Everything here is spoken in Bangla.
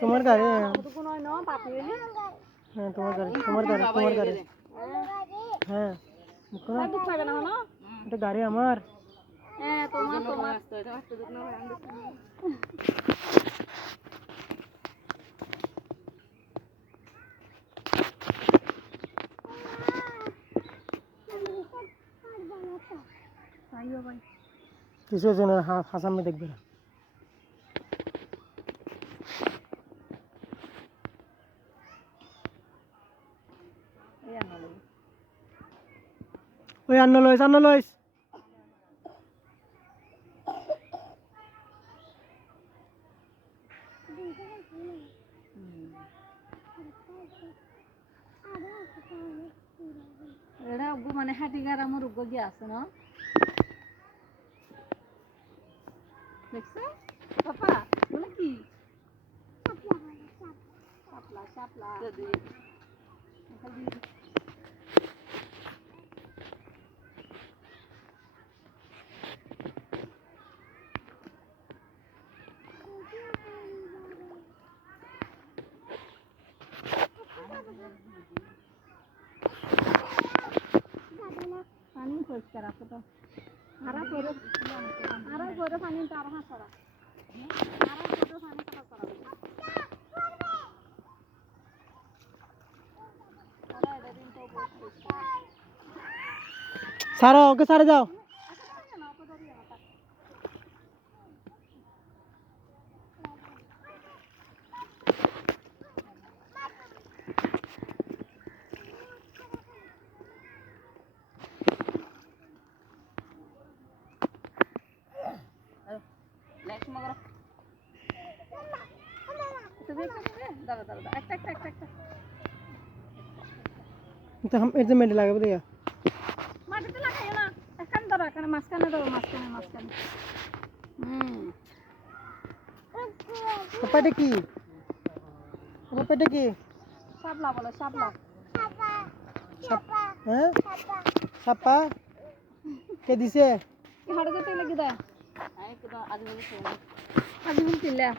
তোমার গাড়ি হ্যাঁ তোমার গাড়ি হ্যাঁ এটা গাড়ি আমার কিছু জন হাসামে দেখবে না ওই আন্ন লইস এটা মানে হাঁটিগার আমার উগ্র গিয়ে আছে না দেখছো পাপা বলে কি শাপলা শাপলা পানি পরিষ্কার আছে তো আরা করে পানি তার হাত করা আরা করে পানি করা করা আরা এটা দিন তো বহুত পরিষ্কার সারা ওকে সারা যাও এটা हम इधर में लगा बढ़िया মাটিতে লাগাইও না এখান ধরো এখানে মাঝখানে ধরো মাঝখানে পেটে কি শাপলা বলে শাপলা হ্যাঁ সাপা কে দিছে কি হাড়ে যেতে লাগি দা আই তো আজ বলছিলাম